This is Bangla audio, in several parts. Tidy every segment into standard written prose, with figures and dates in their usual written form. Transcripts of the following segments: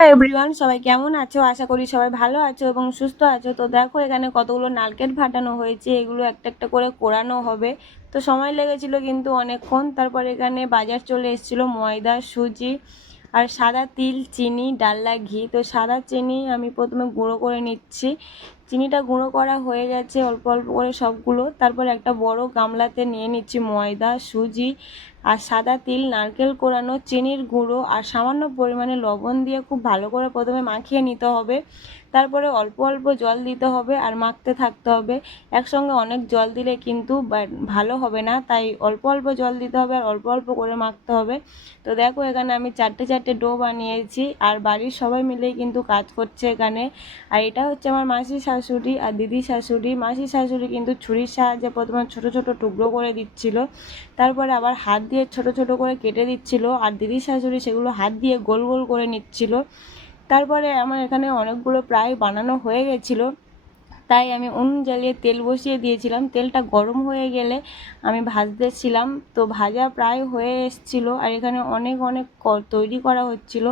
এভরিওয়ান, সবাই কেমন আছো? আশা করি সবাই ভালো আছো এবং সুস্থ আছো। তো দেখো, এখানে কতগুলো নারকেল ফাটানো হয়েছে, এগুলো একটা একটা করে কোরানো হবে। তো সময় লেগেছিল কিন্তু অনেকক্ষণ। তারপর এখানে বাজার চলে এসেছিলো ময়দা, সুজি আর সাদা তিল, চিনি, ডালডা, ঘি। তো সাদা চিনি আমি প্রথমে গুঁড়ো করে নিচ্ছি। চিনিটা গুঁড়ো করা হয়ে গেছে অল্প অল্প করে সবগুলো। তারপর একটা বড় গামলাতে নিয়ে নিচ্ছি ময়দা, সুজি আর সাদা তিল, নারকেল কোরানো, চিনির গুঁড়ো আর সামান্য পরিমাণে লবণ দিয়ে খুব ভালো করে প্রথমে মাখিয়ে নিতে হবে। তারপরে অল্প অল্প জল দিতে হবে আর মাখতে থাকতে হবে। একসঙ্গে অনেক জল দিলে কিন্তু ভালো হবে না, তাই অল্প অল্প জল দিতে হবে আর অল্প অল্প করে মাখতে হবে। তো দেখো, এখানে আমি চারটে চারটে ডো বানিয়েছি আর বাড়ির সবাই মিলেই কিন্তু কাজ করছে এখানে। আর এটা হচ্ছে আমার মাসি শাশুড়ি আর দিদি শাশুড়ি। মাসি শাশুড়ি কিন্তু ছুরির সাহায্যে প্রথমে ছোট ছোট টুকরো করে দিচ্ছিল, তারপরে আবার হাত দিয়ে ছোট ছোট করে কেটে দিচ্ছিল, আর দিদি শাশুড়ি সেগুলো হাত দিয়ে গোল গোল করে নিচ্ছিল। তারপরে আমার এখানে অনেকগুলো প্রায় বানানো হয়ে গেছিলো, তাই আমি উনুন জ্বালিয়ে তেল বসিয়ে দিয়েছিলাম। তেলটা গরম হয়ে গেলে আমি ভাজতেছিলাম। তো ভাজা প্রায় হয়ে এসেছিলো আর এখানে অনেক অনেক তৈরি করা হচ্ছিল।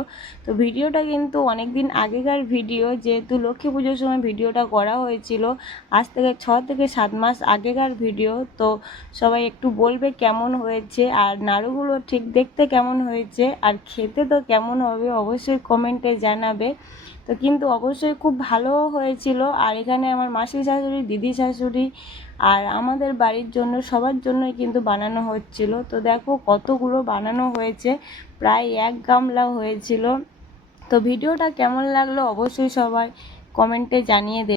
তো ভিডিওটা কিন্তু অনেক দিন আগেকার ভিডিও, যেহেতু লক্ষ্মী পুজোর সময় ভিডিওটা করা হয়েছিল, আজ থেকে 6 থেকে 7 মাস আগেকার ভিডিও। তো সবাই একটু বলবে কেমন হয়েছে আর নাড়ুগুলো ঠিক দেখতে কেমন হয়েছে আর খেতে তো কেমন হবে অবশ্যই কমেন্টে জানাবে। তো কিন্তু অবশ্যই খুব ভালো হয়েছিল। আর এখানে আমার মাসি শাশুড়ি, দিদি শাশুড়ি আর আমাদের বাড়ির জন্য সবার জন্যই কিন্তু বানানো হচ্ছিল। তো দেখো কতগুলো বানানো হয়েছে, প্রায় 1 গামলা হয়েছিল। তো ভিডিওটা কেমন লাগলো অবশ্যই সবাই কমেন্টে জানিয়ে দেবে।